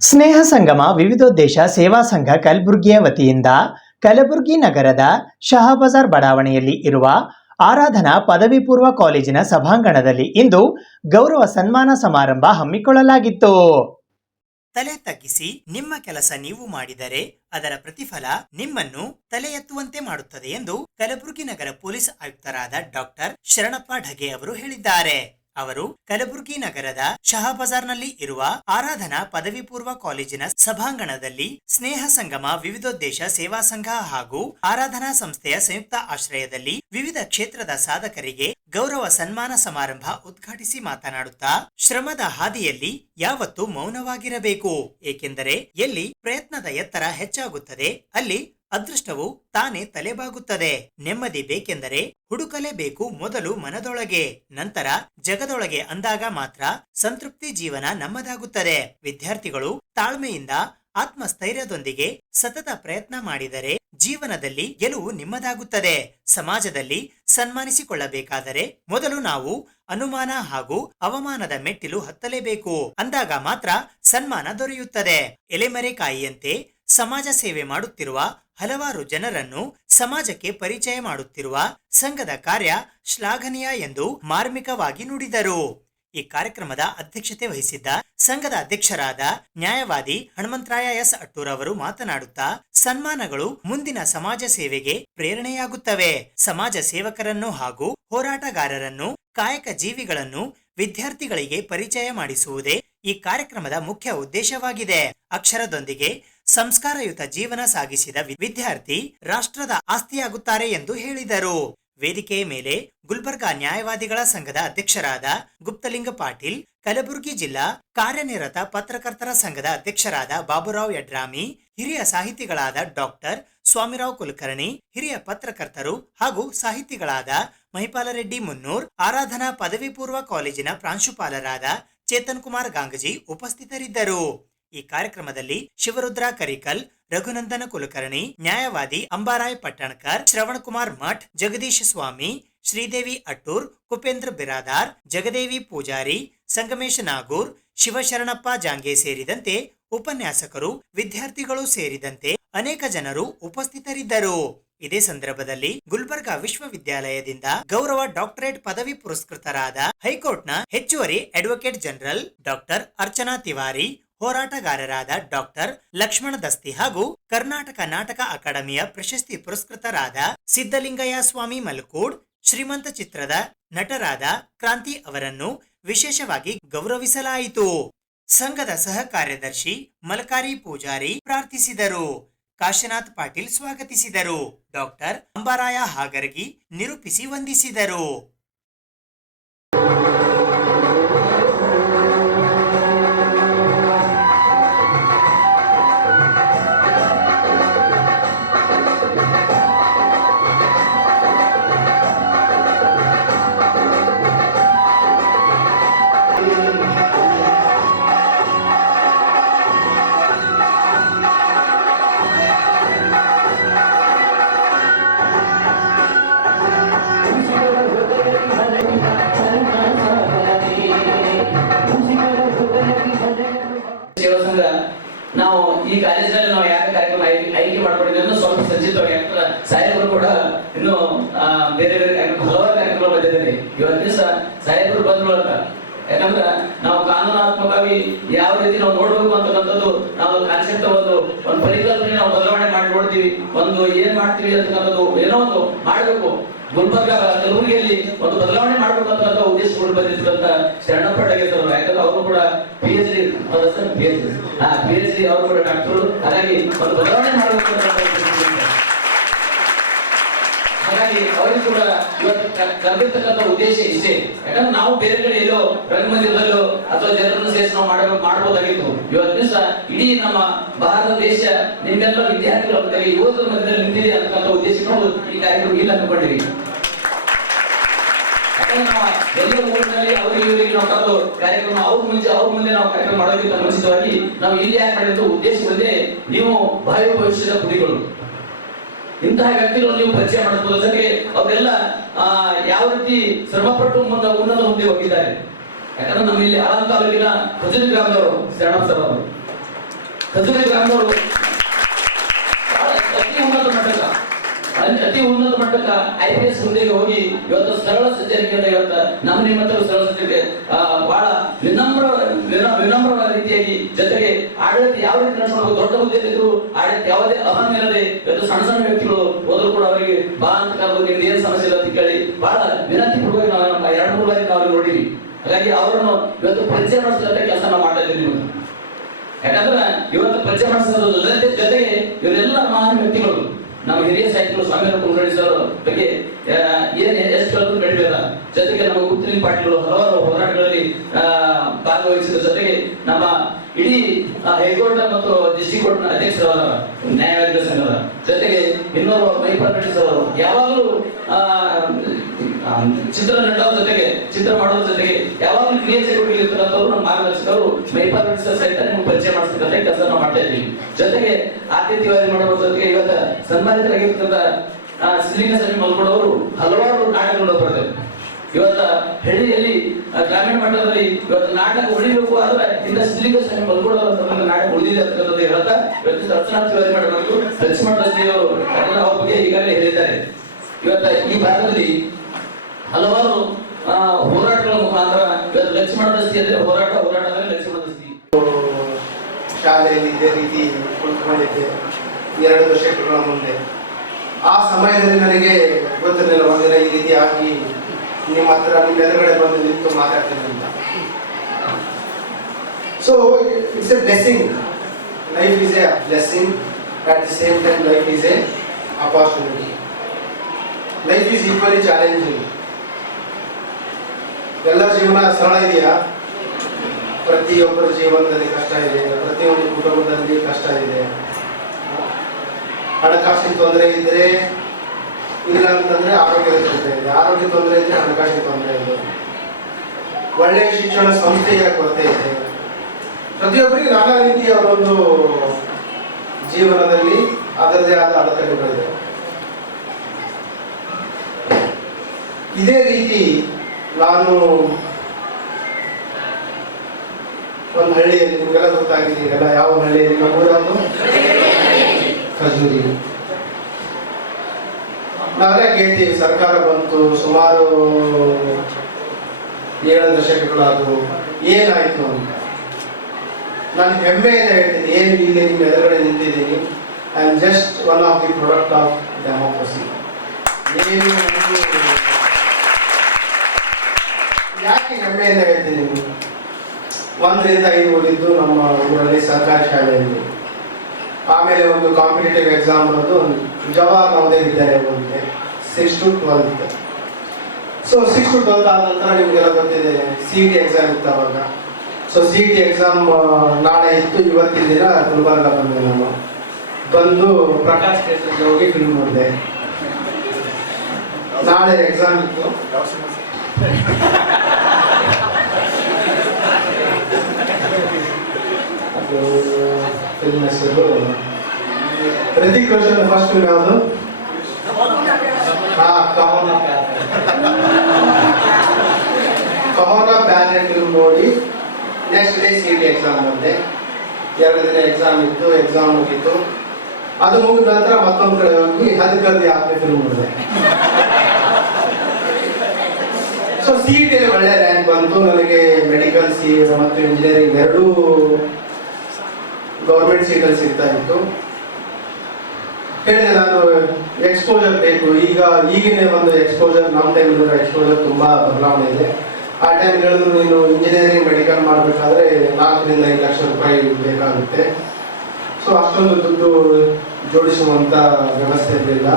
ಸ್ನೇಹ ಸಂಗಮ ವಿವಿಧೋದ್ದೇಶ ಸೇವಾ ಸಂಘ ಕಲಬುರ್ಗಿಯ ವತಿಯಿಂದ ಕಲಬುರ್ಗಿ ನಗರದ ಶಹಾಬಜಾರ್ ಬಡಾವಣೆಯಲ್ಲಿ ಇರುವ ಆರಾಧನಾ ಪದವಿ ಪೂರ್ವ ಕಾಲೇಜಿನ ಸಭಾಂಗಣದಲ್ಲಿ ಇಂದು ಗೌರವ ಸನ್ಮಾನ ಸಮಾರಂಭ ಹಮ್ಮಿಕೊಳ್ಳಲಾಗಿತ್ತು. ತಲೆ ತಗ್ಗಿಸಿ ನಿಮ್ಮ ಕೆಲಸ ನೀವು ಮಾಡಿದರೆ ಅದರ ಪ್ರತಿಫಲ ನಿಮ್ಮನ್ನು ತಲೆ ಎತ್ತುವಂತೆ ಮಾಡುತ್ತದೆ ಎಂದು ಕಲಬುರಗಿ ನಗರ ಪೊಲೀಸ್ ಆಯುಕ್ತರಾದ ಡಾಕ್ಟರ್ ಶರಣಪ್ಪ ಢಗೆ ಅವರು ಹೇಳಿದ್ದಾರೆ. ಅವರು ಕಲಬುರಗಿ ನಗರದ ಶಹಾಬಜಾರ್ನಲ್ಲಿ ಇರುವ ಆರಾಧನಾ ಪದವಿ ಪೂರ್ವ ಕಾಲೇಜಿನ ಸಭಾಂಗಣದಲ್ಲಿ ಸ್ನೇಹ ಸಂಗಮ, ವಿವಿಧೋದ್ದೇಶ ಸೇವಾ ಸಂಘ ಹಾಗೂ ಆರಾಧನಾ ಸಂಸ್ಥೆಯ ಸಂಯುಕ್ತ ಆಶ್ರಯದಲ್ಲಿ ವಿವಿಧ ಕ್ಷೇತ್ರದ ಸಾಧಕರಿಗೆ ಗೌರವ ಸನ್ಮಾನ ಸಮಾರಂಭ ಉದ್ಘಾಟಿಸಿ ಮಾತನಾಡುತ್ತಾ, ಶ್ರಮದ ಹಾದಿಯಲ್ಲಿ ಯಾವತ್ತೂ ಮೌನವಾಗಿರಬೇಕು. ಏಕೆಂದರೆ ಎಲ್ಲಿ ಪ್ರಯತ್ನದ ಎತ್ತರ ಹೆಚ್ಚಾಗುತ್ತದೆ, ಅಲ್ಲಿ ಅದೃಷ್ಟವು ತಾನೇ ತಲೆಬಾಗುತ್ತದೆ. ನೆಮ್ಮದಿ ಬೇಕೆಂದರೆ ಹುಡುಕಲೇಬೇಕು ಮೊದಲು ಮನದೊಳಗೆ. ನಂತರ ಜಗದೊಳಗೆ ಅಂದಾಗ ಮಾತ್ರ ಸಂತೃಪ್ತಿ ಜೀವನ ನಮ್ಮದಾಗುತ್ತದೆ. ವಿದ್ಯಾರ್ಥಿಗಳು ತಾಳ್ಮೆಯಿಂದ ಆತ್ಮಸ್ಥೈರ್ಯದೊಂದಿಗೆ ಸತತ ಪ್ರಯತ್ನ ಮಾಡಿದರೆ ಜೀವನದಲ್ಲಿ ಗೆಲುವು ನಿಮ್ಮದಾಗುತ್ತದೆ. ಸಮಾಜದಲ್ಲಿ ಸನ್ಮಾನಿಸಿಕೊಳ್ಳಬೇಕಾದರೆ ಮೊದಲು ನಾವು ಅನುಮಾನ ಹಾಗೂ ಅವಮಾನದ ಮೆಟ್ಟಿಲು ಹತ್ತಲೇಬೇಕು. ಅಂದಾಗ ಮಾತ್ರ ಸನ್ಮಾನ ದೊರೆಯುತ್ತದೆ. ಎಲೆಮರೆಕಾಯಿಯಂತೆ ಸಮಾಜ ಸೇವೆ ಮಾಡುತ್ತಿರುವ ಹಲವಾರು ಜನರನ್ನು ಸಮಾಜಕ್ಕೆ ಪರಿಚಯ ಮಾಡುತ್ತಿರುವ ಸಂಘದ ಕಾರ್ಯ ಶ್ಲಾಘನೀಯ ಎಂದು ಮಾರ್ಮಿಕವಾಗಿ ನುಡಿದರು. ಈ ಕಾರ್ಯಕ್ರಮದ ಅಧ್ಯಕ್ಷತೆ ವಹಿಸಿದ್ದ ಸಂಘದ ಅಧ್ಯಕ್ಷರಾದ ನ್ಯಾಯವಾದಿ ಹನುಮಂತರಾಯ ಎಸ್ ಅಟ್ಟೂರ್ ಅವರು ಮಾತನಾಡುತ್ತಾ, ಸನ್ಮಾನಗಳು ಮುಂದಿನ ಸಮಾಜ ಸೇವೆಗೆ ಪ್ರೇರಣೆಯಾಗುತ್ತವೆ. ಸಮಾಜ ಸೇವಕರನ್ನು ಹಾಗೂ ಹೋರಾಟಗಾರರನ್ನು, ಕಾಯಕ ಜೀವಿಗಳನ್ನು ವಿದ್ಯಾರ್ಥಿಗಳಿಗೆ ಪರಿಚಯ ಮಾಡಿಸುವುದೇ ಈ ಕಾರ್ಯಕ್ರಮದ ಮುಖ್ಯ ಉದ್ದೇಶವಾಗಿದೆ. ಅಕ್ಷರದೊಂದಿಗೆ ಸಂಸ್ಕಾರಯುತ ಜೀವನ ಸಾಗಿಸಿದ ವಿದ್ಯಾರ್ಥಿ ರಾಷ್ಟ್ರದ ಆಸ್ತಿಯಾಗುತ್ತಾರೆ ಎಂದು ಹೇಳಿದರು. ವೇದಿಕೆಯ ಮೇಲೆ ಗುಲ್ಬರ್ಗಾ ನ್ಯಾಯವಾದಿಗಳ ಸಂಘದ ಅಧ್ಯಕ್ಷರಾದ ಗುಪ್ತಲಿಂಗ ಪಾಟೀಲ್, ಕಲಬುರಗಿ ಜಿಲ್ಲಾ ಕಾರ್ಯನಿರತ ಪತ್ರಕರ್ತರ ಸಂಘದ ಅಧ್ಯಕ್ಷರಾದ ಬಾಬುರಾವ್ ಯಡ್ರಾಮಿ, ಹಿರಿಯ ಸಾಹಿತಿಗಳಾದ ಡಾಕ್ಟರ್ ಸ್ವಾಮಿರಾವ್ ಕುಲಕರ್ಣಿ, ಹಿರಿಯ ಪತ್ರಕರ್ತರು ಹಾಗೂ ಸಾಹಿತಿಗಳಾದ ಮಹಿಪಾಲ ರೆಡ್ಡಿ ಮುನ್ನೂರ್, ಆರಾಧನಾ ಪದವಿ ಪೂರ್ವ ಕಾಲೇಜಿನ ಪ್ರಾಂಶುಪಾಲರಾದ ಚೇತನ್ ಕುಮಾರ್ ಗಾಂಗಜಿ ಉಪಸ್ಥಿತರಿದ್ದರು. ಈ ಕಾರ್ಯಕ್ರಮದಲ್ಲಿ ಶಿವರುದ್ರ ಕರಿಕಲ್, ರಘುನಂದನ ಕುಲಕರ್ಣಿ, ನ್ಯಾಯವಾದಿ ಅಂಬಾರಾಯ್ ಪಟ್ಟಣಕರ್, ಶ್ರವಣಕುಮಾರ್ ಮಠ್, ಜಗದೀಶ್ ಸ್ವಾಮಿ, ಶ್ರೀದೇವಿ ಅಟ್ಟೂರ್, ಕುಪೇಂದ್ರ ಬಿರಾದಾರ್, ಜಗದೇವಿ ಪೂಜಾರಿ, ಸಂಗಮೇಶ ನಾಗೂರ್, ಶಿವಶರಣಪ್ಪ ಜಾಂಗೆ ಸೇರಿದಂತೆ ಉಪನ್ಯಾಸಕರು, ವಿದ್ಯಾರ್ಥಿಗಳು ಸೇರಿದಂತೆ ಅನೇಕ ಜನರು ಉಪಸ್ಥಿತರಿದ್ದರು. ಇದೇ ಸಂದರ್ಭದಲ್ಲಿ ಗುಲ್ಬರ್ಗಾ ವಿಶ್ವವಿದ್ಯಾಲಯದಿಂದ ಗೌರವ ಡಾಕ್ಟರೇಟ್ ಪದವಿ ಪುರಸ್ಕೃತರಾದ ಹೈಕೋರ್ಟ್ನ ಹೆಚ್ಚುವರಿ advocate general doctor Archana Tiwari ಹೋರಾಟಗಾರರಾದ doctor Lakshman Dasti ಹಾಗೂ ಕರ್ನಾಟಕ ನಾಟಕ ಅಕಾಡೆಮಿಯ ಪ್ರಶಸ್ತಿ ಪುರಸ್ಕೃತರಾದ ಸಿದ್ದಲಿಂಗಯ್ಯ ಸ್ವಾಮಿ ಮಲ್ಕೂಡ್, ಶ್ರೀಮಂತ ಚಿತ್ರದ ನಟರಾದ ಕ್ರಾಂತಿ ಅವರನ್ನು ವಿಶೇಷವಾಗಿ ಗೌರವಿಸಲಾಯಿತು. ಸಂಘದ ಸಹ ಕಾರ್ಯದರ್ಶಿ ಮಲಕಾರಿ ಪೂಜಾರಿ ಪ್ರಾರ್ಥಿಸಿದರು. ಕಾಶನಾಥ್ ಪಾಟೀಲ್ ಸ್ವಾಗತಿಸಿದರು. ಡಾಕ್ಟರ್ ಅಂಬಾರಾಯ ಹಾಗರ್ಗಿ ನಿರೂಪಿಸಿ ವಂದಿಸಿದರು. ಬಂದಿದ್ದಾರೆ ಇವತ್ತು ದಿವಸ ಸಾಹೇಬರು ಬಂದ್ರು ಅಂತ. ಯಾಕಂದ್ರೆ ನಾವು ಕಾನೂನಾತ್ಮಕವಾಗಿ ಯಾವ ರೀತಿ ನಾವು ನೋಡ್ಬೇಕು ಅಂತಕ್ಕಂಥದ್ದು, ನಾವು ಕಾನ್ಸೆಪ್ಟ್ ಒಂದು ಒಂದು ಪರಿಕಲ್ಪನೆ ನಾವು ಬದಲಾವಣೆ ಮಾಡಿ ನೋಡ್ತೀವಿ ಒಂದು ಏನ್ ಮಾಡ್ತೀವಿ ಅಂತಕ್ಕಂಥದ್ದು ಏನೋ ಒಂದು ಮಾಡಬೇಕು. ಗುಲ್ಬರ್ಗ ಕಲಬುರಗಿಯಲ್ಲಿ ಒಂದು ಬದಲಾವಣೆ ಮಾಡಬೇಕಂತ ಉದ್ದೇಶಗಳು ಬಂದಿರ್ತಕ್ಕಂಥ ಶರಣಪ್ಪ ಡಗೇಸರು ಯಾಕಂದ್ರೆ ಅವರು ಕೂಡ P H D P H D ಅವರು ಕೂಡ ಡಾಕ್ಟರ್. ಹಾಗಾಗಿ ಒಂದು ಬದಲಾವಣೆ ಮಾಡಬೇಕು. ಹಾಗಾಗಿ ಅವರಿಗೂ ಕೂಡ ಕರೆದಿರ್ತಕ್ಕಂಥ ಉದ್ದೇಶ ಇಷ್ಟೇ. ಯಾಕಂದ್ರೆ ನಾವು ಬೇರೆ ಕಡೆ ಎಲ್ಲೋ ರಂಗಮಂದಿರದಲ್ಲೋ ಅಥವಾ ಜನರನ್ನು ಸೇರಿಸಿ ನಾವು ಮಾಡಬೇಕು ಮಾಡಬಹುದಾಗಿತ್ತು. ಇವತ್ತು ದಿವಸ ಇಡೀ ನಮ್ಮ ಭಾರತ ದೇಶ, ನಿಮ್ಮೆಲ್ಲ ವಿದ್ಯಾರ್ಥಿಗಳ ಮಧ್ಯದಲ್ಲಿ ಯುವಕರ ಮಧ್ಯದಲ್ಲಿ ನಿಂತಿದೆ ಅಂತಕ್ಕಂಥ ಉದ್ದೇಶ ನಾವು ಈ ಕಾರ್ಯಕ್ರಮ ಇಲ್ಲ ಅಂದ್ಕೊಂಡಿರಿ. ಯಾಕಂದ್ರೆ ನಾವು ಎಲ್ಲ ಊರಿನಲ್ಲಿ ಅವ್ರಿಗೆ ಇವರಿಗೆ ಕಾರ್ಯಕ್ರಮ, ಅವ್ರ ಮುಂಚೆ, ಅವ್ರ ಮುಂದೆ ನಾವು ಕಾರ್ಯಕ್ರಮ ಮಾಡೋದಕ್ಕಿಂತ ಮುಂಚಿತವಾಗಿ ನಾವು ಇಲ್ಲಿ ಯಾಕೆ ಉದ್ದೇಶ ಒಂದೇ ನೀವು ಭಾವಿ ಭವಿಷ್ಯದ ಕುಡಿಗಳು ಇಂತಹ ವ್ಯಕ್ತಿಗಳು ನೀವು ಪರಿಚಯ ಮಾಡಬಹುದು ಜೊತೆಗೆ ಅವರೆಲ್ಲ ಯಾವ ರೀತಿ ಶ್ರಮಪಟ್ಟು ಮುಂದೆ ಉನ್ನತ ಹುದ್ದೆ ಹೋಗಿದ್ದಾರೆ ಯಾಕಂದ್ರೆ ನಮ್ಮ ಇಲ್ಲಿ ಆಳಂದ ತಾಲೂಕಿನ ಖಜುರಿ ಗ್ರಾಮದವರು, ಶರಣಪ್ಪ ಸರ್ ಅವರು. ಗ್ರಾಮದವರು ಬಹಳ ಅತಿ ಉನ್ನತ ಮಟ್ಟಕ್ಕ ಅಲ್ಲಿ ಅತಿ ಉನ್ನತ ಮಟ್ಟಕ್ಕ ಐ ಪಿ ಎಸ್ ಹುದ್ದೆಗೆ ಹೋಗಿ ಇವತ್ತು ಸರಳ ಸಜ್ಜನಿಕೆಯಿಂದ ಇವತ್ತು ನಮ್ಮ ಹತ್ರ ಸರಳ ಸಜ್ಜನಿಕೆ. ಬಹಳ ವಿನಮ್ರ, ವಿನ- ವಿನಮ್ರ ರೀತಿಯಾಗಿ ಜೊತೆಗೆ ಆಡಳಿತ ಯಾವ ರೀತಿ ನಡೆಸಬೇಕು, ದೊಡ್ಡ ಹುದ್ದೆಯಲ್ಲಿದ್ರು ಆಡಳಿತ ಯಾವುದೇ ಅಹಂ ಇರದೆ ಇವತ್ತು ಸಣ್ಣ ಸಣ್ಣ ವ್ಯಕ್ತಿಗಳು ಹೋದ್ರು ಕೂಡ ಅವರಿಗೆ ಬಾ ಅಂತ ಕಾಲದಲ್ಲಿ ಏನು ಸಮಸ್ಯೆ ಇಲ್ಲ ಅಂತ ಕೇಳಿ ಬಹಳ ವಿನಂತಿ ಪೂರ್ವಕ ನಾವು ಎರಡು, ಮೂರು ಬಾರಿ ನಾವು ನೋಡಿವಿ ಹಾಗಾಗಿ ಅವರನ್ನು ಇವತ್ತು ಪರಿಚಯ ಮಾಡಿಸಿದಂತ ಕೆಲಸ ನಾವು ಮಾಡ್ತಾ ಇದ್ದೀವಿ ನಿಮಗೆ ಯಾಕಂದ್ರೆ ಇವತ್ತು ಪರಿಚಯ ಮಾಡಿಸಿದ ಜೊತೆಗೆ ಇವರೆಲ್ಲ ಮಹಾನ್ ವ್ಯಕ್ತಿಗಳು. ನಮ್ಮ ಹಿರಿಯ ಸಾಹಿತ್ಯಗಳು ಸ್ವಾಮಿ ಕುಲಕರ್ಣಿ ಸರ್ ಬಗ್ಗೆ ಏನ್ ಎಷ್ಟು ಹೇಳಿದ್ರು ಕಡಿಮೆ ಜೊತೆಗೆ ನಮ್ಮ ಉತ್ತರಿ ಪಾಟೀಲ್ಗಳು ಹಲವಾರು ಹೋರಾಟಗಳಲ್ಲಿ ಭಾಗವಹಿಸಿದ ಜೊತೆಗೆ ನಮ್ಮ ಇಡೀ ಹೈಕೋರ್ಟ್ ಮತ್ತು ಡಿಸ್ಟ್ರಿಕ್ಟ್ ಕೋರ್ಟ್ ಅಧ್ಯಕ್ಷರವರ ನ್ಯಾಯಾಲಯ ಸಂಘದ ಜೊತೆಗೆ ಇನ್ನೊಬ್ಬ ಮೈಪಾಲ್ ಸರ್ ಯಾವಾಗಲೂ ಚಿತ್ರ ನಟರ ಜೊತೆಗೆ ಚಿತ್ರ ಮಾಡೋದ್ರ ಜೊತೆಗೆ ಯಾವಾಗಲೂ ಕ್ರಿಯೆ ಚಟುವಟಿಕೆ ನಮ್ಮ ಮಾರ್ಗದರ್ಶಕರು ಮೈಪಾಲ್ ಸಹಿತ ನಿಮ್ಗೆ ಪರಿಚಯ ಮಾಡಿಸ್ತಕ್ಕಂಥ ಕೆಲಸ ನಾವು ಮಾಡ್ತಾ ಇದ್ದೀವಿ. ಜೊತೆಗೆ ಆತಿಥ್ಯವಾದಿ ಮಾಡೋದ್ರ ಜೊತೆಗೆ ಇವತ್ತ ಸನ್ಮಾನಿತರಾಗಿರ್ತಕ್ಕಂಥ ಆ, ಸಿದ್ಧಲಿಂಗ ಸ್ವಾಮಿ ಮಲ್ಕೊಂಡವರು ಹಲವಾರು ನಾಟಕಗಳು ಬರ್ತವೆ ಇವತ್ತ ಹಳ್ಳಿಯಲ್ಲಿ ಗ್ರಾಮೀಣ ಮಟ್ಟದಲ್ಲಿ ಇವತ್ತು ನಾಟಕ ಉಳಿಬೇಕು ಆದ್ರೆ ಇಂದ ಸಿದ್ಧಲಿಂಗ ಸ್ವಾಮಿ ಮಲ್ಕೊಂಡವರು ನಾಟಕ ಉಳಿದಿದೆ ಅಂತಕ್ಕಂಥದ್ದು ಹೇಳ್ತಾ ಇವತ್ತು ರಚನಾ ತಿವಾರಿ ಮಾಡಬೇಕು. ಲಕ್ಷ್ಮಣ ರಸ್ತೆಯವರು ಅವ್ರ ಬಗ್ಗೆ ಈಗಾಗಲೇ ಹೇಳಿದ್ದಾರೆ. ಇವತ್ತ ಈ ಭಾಗದಲ್ಲಿ ಹಲವಾರು ಹೋರಾಟಗಳ ಮುಖಾಂತರ ಲಕ್ಷ್ಮಣ ದಸ್ತಿ ಅಂದ್ರೆ ಹೋರಾಟ ಹೋರಾಟ ಅಂದ್ರೆ ಲಕ್ಷ್ಮಣ ದಸ್ತಿ ಶಾಲೆಯಲ್ಲಿ ಇದೇ ರೀತಿ ಕುಳಿತುಕೊಂಡಿದ್ದೆ, ಎರಡು ದಶಕಗಳ ಮುಂದೆ. ಆ ಸಮಯದಲ್ಲಿ ನನಗೆ ಗೊತ್ತಿರಲಿಲ್ಲ, ಒಂದಿನ ಈ ರೀತಿ ಆಗಿ ನಿಮ್ಮ ಹತ್ರ ನಿಮ್ಮ ಎದುರುಗಡೆ ಬಂದು ನಿಂತು ಮಾತಾಡ್ತೀನಿ ಅಂತ so it's a blessing life is a blessing at the same time life is a opportunity life is equally challenging ಎಲ್ಲರ ಜೀವನ ಸರಳ ಇದೆಯಾ? ಪ್ರತಿಯೊಬ್ಬರ ಜೀವನದಲ್ಲಿ ಕಷ್ಟ ಇದೆ, ಪ್ರತಿಯೊಂದು ಕುಟುಂಬದಲ್ಲಿ ಕಷ್ಟ ಇದೆ. ಹಣಕಾಸಿನ ತೊಂದರೆ ಇದ್ರೆ, ಇಲ್ಲ ಅಂತಂದ್ರೆ ಆರೋಗ್ಯದ ತೊಂದರೆ ಇದೆ. ಆರೋಗ್ಯ ತೊಂದರೆ ಇದ್ರೆ ಹಣಕಾಸಿನ ತೊಂದರೆ ಇದೆ. ಒಳ್ಳೆಯ ಶಿಕ್ಷಣ ಸಂಸ್ಥೆಯ ಕೊರತೆ ಇದೆ. ಪ್ರತಿಯೊಬ್ಬರಿಗೆ ನಾನಾ ರೀತಿಯ ಒಂದು ಜೀವನದಲ್ಲಿ ಅದರದೇ ಆದ ಅಡೆತಡೆಗಳಿದೆ ಇದೇ ರೀತಿ ನಾನು ಒಂದು ಹಳ್ಳಿಯಲ್ಲಿ, ನಿಮಗೆಲ್ಲ ಗೊತ್ತಾಗಿದೆ ಈಗೆಲ್ಲ ಯಾವ ಹಳ್ಳಿಯಲ್ಲಿ ನಮ್ಮೂರದು ಖಜೂರಿ. ನಾವೆಲ್ಲ ಕೇಳ್ತೀವಿ, ಸರ್ಕಾರ ಬಂತು, ಸುಮಾರು ಏಳು ದಶಕಗಳಾದವು. ಏನಾಯಿತು ಅಂತ. ನಾನು ಹೆಮ್ಮೆಯಿಂದ ಹೇಳ್ತೀನಿ, ಏನು ಇಲ್ಲಿ ನಿಮ್ಮ ಎದುರುಗಡೆ ನಿಂತಿದ್ದೀನಿ. I am just one of the product of democracy ಏನು ಯಾಕೆ ಹೆಮ್ಮೆಯಿಂದ ಹೇಳ್ತೀನಿ ಒಂದರಿಂದ ಐದು ಓದಿದ್ದು ನಮ್ಮ ಊರಲ್ಲಿ ಸರ್ಕಾರಿ ಶಾಲೆಯಲ್ಲಿ. ಆಮೇಲೆ ಒಂದು ಕಾಂಪಿಟೇಟಿವ್ ಎಕ್ಸಾಮ್ ಅನ್ನೋದು ಜವಾಹರ್ ನವೋದಯ ವಿದ್ಯಾಲಯ ಬಂದಿದೆ six to twelfth so six to twelfth ಆದ ನಂತರ ನಿಮಗೆಲ್ಲ ಗೊತ್ತಿದೆ ಸಿ ಟಿ ಎಕ್ಸಾಮ್ ಇತ್ತು ಅವಾಗ. ಸೊ ಸಿ ಟಿ ಎಕ್ಸಾಮ್ ನಾಳೆ ಇತ್ತು. ಇವತ್ತಿನ ದಿನ ಗುಲ್ಬರ್ಗ ಬಂದೆ ನಾನು. ಬಂದು ಪ್ರಕಾಶ್ ಥಿಯೇಟರ್ಗೆ ಹೋಗಿ ಫಿಲ್ಮ್ ನೋಡಿದೆ. ನಾಳೆ ಎಕ್ಸಾಮ್ ಇತ್ತು. ಫಿಲ್ಮ್ ಹೆಸರು ಋತಿಕ್ ರೋಷನ್ ಫಸ್ಟ್ ಫಿಲ್ಮ್ ಯಾವುದು ಹಾ ಕಮೋನ ಪ್ಯಾನ್ ಕಮೋನ ಪ್ಯಾನ್ ಫಿಲ್ಮ್ ನೋಡಿ next day C T exam ಬಂದೆ ಎರಡು ದಿನ ಎಕ್ಸಾಮ್ ಇತ್ತು ಎಕ್ಸಾಮ್ ಮುಗೀತು ಅದು ಮುಗಿದ ನಂತರ ಮತ್ತೊಂದು ಕಡೆ ಹೋಗಿ ಹದಿಕರ್ದಿ ಆತ್ಮೆ ಫಿಲ್ಮ್ ಸೊ ಸಿ ಟಿಯಲ್ಲಿ ಒಳ್ಳೆ ರ್ಯಾಂಕ್ ಬಂತು. ನನಗೆ ಮೆಡಿಕಲ್ ಸಿ ಮತ್ತು ಇಂಜಿನಿಯರಿಂಗ್ ಎರಡೂ ಗೌರ್ಮೆಂಟ್ ಸೀಟಲ್ಲಿ ಸಿಗ್ತಾ ಇತ್ತು. ಹೇಳಿದೆ, ನಾನು ಎಕ್ಸ್ಪೋಜರ್ ಬೇಕು. ಈಗ, ಈಗಿನ ಒಂದು ಎಕ್ಸ್ಪೋಜರ್ ನಮ್ಮ ಟೈಮ್ ಎಕ್ಸ್ಪೋಜರ್ ತುಂಬಾ ಬದಲಾವಣೆ ಇದೆ. ಆ ಟೈಮ್ ಹೇಳಿದ್ರು ನೀನು ಇಂಜಿನಿಯರಿಂಗ್ ಮೆಡಿಕಲ್ ಮಾಡಬೇಕಾದ್ರೆ ನಾಲ್ಕರಿಂದ ಐದು ಲಕ್ಷ ರೂಪಾಯಿ ಬೇಕಾಗುತ್ತೆ. ಸೊ ಅಷ್ಟೊಂದು ದುಡ್ಡು ಜೋಡಿಸುವಂತ ವ್ಯವಸ್ಥೆ ಇರಲಿಲ್ಲ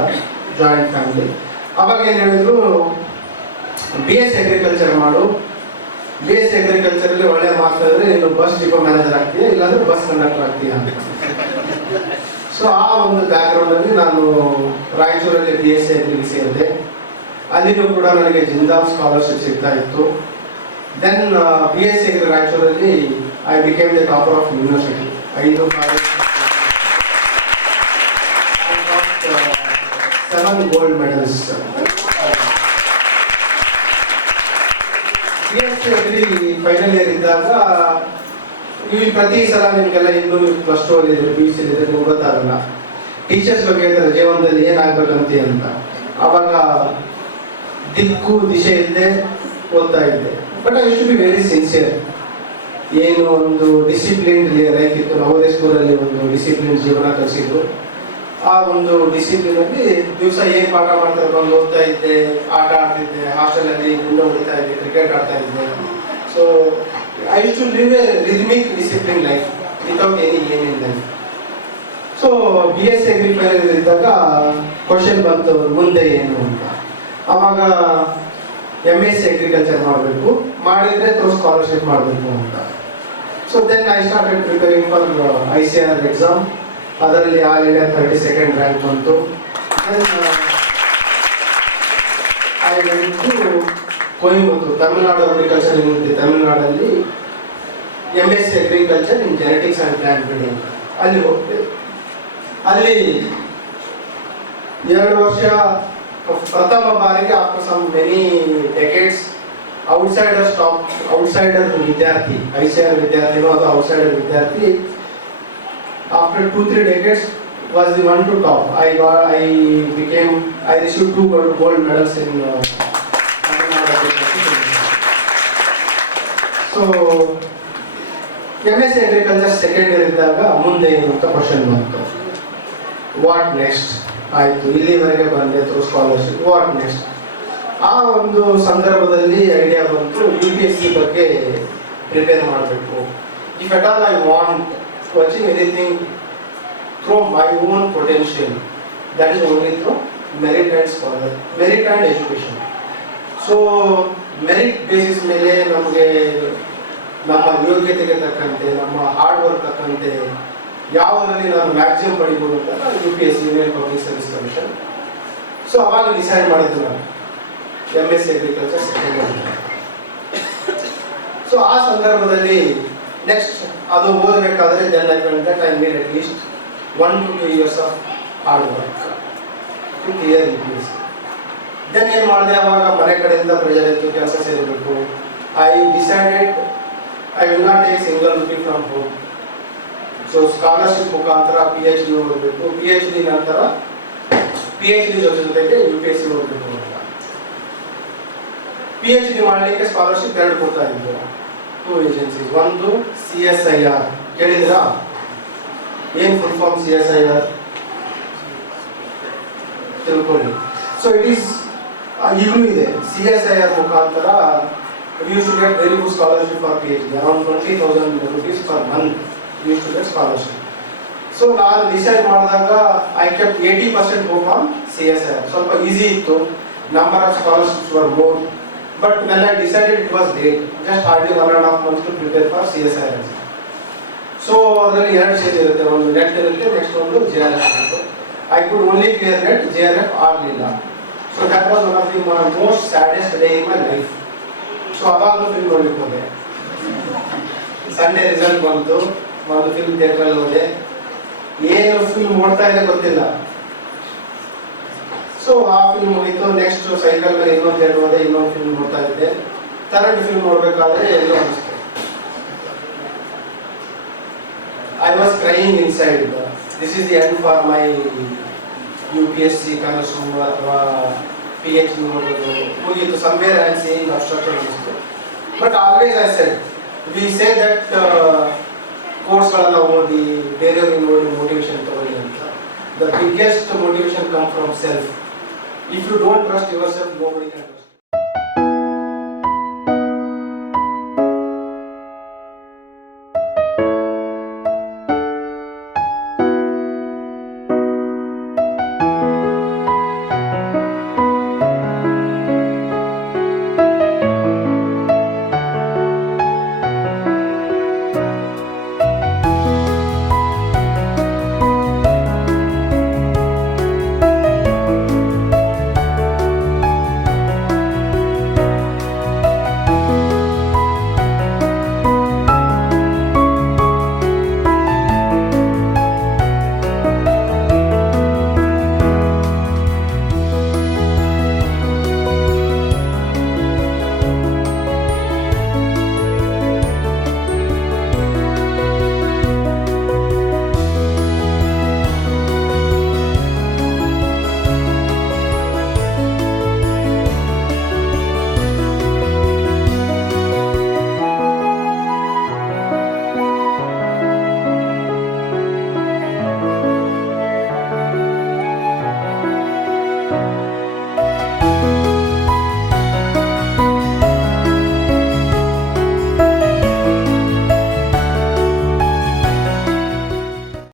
ಜಾಯಿಂಟ್ ಫ್ಯಾಮಿಲಿ ಅವಾಗ ಏನು ಹೇಳಿದ್ರು ಬಿ ಎಸ್ ಅಗ್ರಿಕಲ್ಚರ್ ಮಾಡು. ಬಿ ಎಸ್ ಅಗ್ರಿಕಲ್ಚರಲ್ಲಿ ಒಳ್ಳೆ ಮಾರ್ಕ್ಸ್ ಆದ್ರೆ ನೀನು ಬಸ್ ಡಿಪೋ ಮ್ಯಾನೇಜರ್ ಆಗ್ತೀಯ? ಇಲ್ಲಾಂದ್ರೆ ಬಸ್ ಕಂಡಕ್ಟರ್ ಆಗ್ತೀಯ ಅಂತ. ಸೊ ಆ ಒಂದು ಬ್ಯಾಕ್ಗ್ರೌಂಡ್ ಅಲ್ಲಿ ನಾನು ರಾಯಚೂರಲ್ಲಿ ಬಿ ಎಸ್ ಸಿ ಅಗ್ರಿಗೆ ಸೇರಿದೆ. ಅಲ್ಲಿನೂ ಕೂಡ ನನಗೆ ಜಿಂದಾಲ್ ಸ್ಕಾಲರ್ಶಿಪ್ ಸಿಗ್ತಾ ಇತ್ತು. Then B S C ರಾಯಚೂರಲ್ಲಿ I became the topper of university ಐದು seven gold medals S C final year ಇದ್ದಾಗ ನೀವು ಪ್ರತಿ ಸಲ ನಿಮಗೆಲ್ಲ ಇನ್ನೂ ಪ್ಲಸ್ ಟು ಅಲ್ಲಿ ಪಿ ಯು ಸಿ ಇದ್ರೆ ನಿಮ್ಗೆ ಗೊತ್ತಾಗಲ್ಲ ಟೀಚರ್ಸ್ ಬಗ್ಗೆ ಹೇಳ್ತಾರೆ, ಜೀವನದಲ್ಲಿ ಏನಾಗ್ಬೇಕಂತ ಅಂತ ಆವಾಗ ದಿಕ್ಕು, ದಿಶೆ ಇಲ್ಲದೆ ಓದ್ತಾ ಇದ್ದೆ. But I to be very sincere ಏನು ಒಂದು ಡಿಸಿಪ್ಲಿನ್ ಲೈಫ್ ಇತ್ತು. ನವೋದಯ ಸ್ಕೂಲಲ್ಲಿ ಒಂದು ಡಿಸಿಪ್ಲಿನ್ ಜೀವನ ಕಲಿಸಿದ್ರು ಆ ಒಂದು ಡಿಸಿಪ್ಲಿನ್ ಅಲ್ಲಿ ದಿವಸ ಏನ್ ಪಾಠ ಮಾಡ್ತಾರೆ ಬಂದು ಓದ್ತಾ ಇದ್ದೆ, ಆಟ ಆಡ್ತಿದ್ದೆ, ಹಾಸ್ಟೆಲಲ್ಲಿ ಗುಂಡು ಹೊಡಿತಾ ಇದ್ದೆ ಕ್ರಿಕೆಟ್ ಆಡ್ತಾ ಇದ್ದೆ. So I to live a rhythmic discipline life without any ಏನ್ in life so B S agriculture ಇದ್ದಾಗ ಕ್ವಶನ್ ಬಂತು, ಮುಂದೆ ಏನು ಅಂತ. ಅವಾಗ ಎಂ ಎಸ್ ಅಗ್ರಿಕಲ್ಚರ್ ಮಾಡಬೇಕು, ಮಾಡಿದ್ರೆ ತೋರ್ ಸ್ಕಾಲರ್ಶಿಪ್ ಮಾಡಬೇಕು ಅಂತ. So then I started preparing for I C R exam ಅದರಲ್ಲಿ all India thirty second rank ಬಂತು. Coimbatore Tamil Nadu agriculture university ತಮಿಳ್ನಾಡಲ್ಲಿ M S C agriculture in genetics and plant breeding ಅಲ್ಲಿ ಹೋಗ್ತೇವೆ ಅಲ್ಲಿ ಎರಡು ವರ್ಷ ಪ್ರಥಮ ಬಾರಿಗೆ after some many decades outsider stop outsider ವಿದ್ಯಾರ್ಥಿ ಐ ಸಿ ಆರ್ ವಿದ್ಯಾರ್ಥಿಗಳು ಅದು ಔಟ್ಸೈಡರ್ ವಿದ್ಯಾರ್ಥಿ after decades three the was the one two top I I I I two gold gold medals Uh, so M S agriculture second year ಇದ್ದಾಗ ಮುಂದೆ ಏನು ಅಂತ question ಬಂತು. What next ಆಯಿತು ಇಲ್ಲಿವರೆಗೆ ಬಂದೆ ಥ್ರೂ ಸ್ಕಾಲರ್ಶಿಪ್ ವಾಟ್ ನೆಕ್ಸ್ಟ್ ಆ ಒಂದು ಸಂದರ್ಭದಲ್ಲಿ ಐಡಿಯಾ ಬಂತು. ಯು ಪಿ ಎಸ್ ಸಿ ಬಗ್ಗೆ ಪ್ರಿಪೇರ್ ಮಾಡಬೇಕು. If at all I want to achieve anything through my own potential. That is only through merit and scholar, merit and education. So merit basis ಮೇಲೆ ನಮಗೆ ನಮ್ಮ ಯೋಗ್ಯತೆಗೆ ತಕ್ಕಂತೆ ನಮ್ಮ hard work ತಕ್ಕಂತೆ ಯಾವುದರಲ್ಲಿ ನಾನು ಮ್ಯಾಕ್ಸಿಮಮ್ ಪಡಿಬೋದು ಅಂತ U P S union public service commission so ಅವಾಗ ಡಿಸೈಡ್ ಮಾಡಿದ್ದು ನಾನು M S agriculture second so ಆ ಸಂದರ್ಭದಲ್ಲಿ ನೆಕ್ಸ್ಟ್ ಅದು ಓದಬೇಕಾದ್ರೆ then I felt that I at least one two two years of hard work to clear U P S C then ಏನು ಮಾಡಿದೆ? ಅವಾಗ ಮನೆ ಕಡೆಯಿಂದ ಪ್ರೆಷರ್ ಇತ್ತು, ಕೆಲಸ ಸೇರಬೇಕು. I decided I will not take single rupee from home so scholarship ಮುಖಾಂತರ P H D ಓದಬೇಕು. ಪಿ ಎಚ್ ಡಿ ನಂತರ ಪಿ ಎಚ್ ಡಿ ಜೊತೆ ಜೊತೆಗೆ ಯು ಪಿ ಎಸ್ ಸಿ ಓದಬೇಕು ಅಂತ. ಪಿ ಎಚ್ ಡಿ ಮಾಡಲಿಕ್ಕೆ ಸ್ಕಾಲರ್ಶಿಪ್ ಎರಡು ಕೊಡ್ತಾ ಇದ್ರು. ಟೂ ಏಜೆನ್ಸೀಸ್ ಒಂದು ಸಿ ಎಸ್ ಐ ಆರ್ ಕೇಳಿದ್ರಾ ಏನ್ full form C S I R ತಿಳ್ಕೊಳ್ಳಿ. ಸೊ ಇಟ್ ಈಸ್ ಈಗಲೂ ಇದೆ. ಸಿ ಎಸ್ ಐ ಆರ್ ಮುಖಾಂತರ you to get very good scholarship for P H D around twenty thousand rupees for month you to get scholarship so ನಾನು decide ಮಾಡಿದಾಗ I kept eighty percent hope on C S I R ಸ್ವಲ್ಪ easy ಇತ್ತು. Number of scholarships were more but when I decided it was late just hardly one and half months to prepare for C S I so ಅದರಲ್ಲಿ ಎರಡು stage ಇರುತ್ತೆ. ಒಂದು NET ಇರುತ್ತೆ next ಒಂದು J R F ಇರುತ್ತೆ. I could only clear NET J R F ಆಗಲಿಲ್ಲ. So that was one of the most saddest day in my life so ಅವಾಗಲೂ film ನೋಡ್ಲಿಕ್ಕೆ ಹೋದೆ. ಸಂಡೇ ರಿಸಲ್ಟ್ ಬಂತು. ಒಂದು ಫಿಲ್ಮ್ ಥಿಯೇಟ್ರಲ್ಲಿ ಹೋದೆ. ಏನು ಫಿಲ್ಮ್ ನೋಡ್ತಾ ಇದೆ ಗೊತ್ತಿಲ್ಲ. ಸೊ ಆ ಫಿಲ್ಮ್ ಮುಗೀತು. ನೆಕ್ಸ್ಟ್ ಸೈಕಲ್ ಮೇಲೆ ಇನ್ನೊಂದು ಎರಡು ಹೋದೆ ಇನ್ನೊಂದು ಫಿಲ್ಮ್ ನೋಡ್ತಾ ಇದ್ದೆ. ಥರ್ಡ್ ಫಿಲ್ಮ್ ನೋಡ್ಬೇಕಾದ್ರೆ ಎಲ್ಲ ಅನಿಸ್ತು. I was crying inside this is the end for my U P S C ಕನಸು ಅಥವಾ ಪಿ ಎಚ್ ಡಿ ನೋಡೋದು. ಮುಗೀತು. ಆ್ಯಂಡ್ ಸೇಯಿಂಗ್ ಅನಿಸ್ತು. But always I said we say that ಕೋರ್ಸ್ಗಳೆಲ್ಲ ಓದಿ ಬೇರೆಯವ್ರಿಗೆ ನೋಡಿ ಮೋಟಿವೇಶನ್ ತಗೊಳ್ಳಿ ಅಂತ. The biggest motivation come from self If you don't trust yourself, nobody can trust.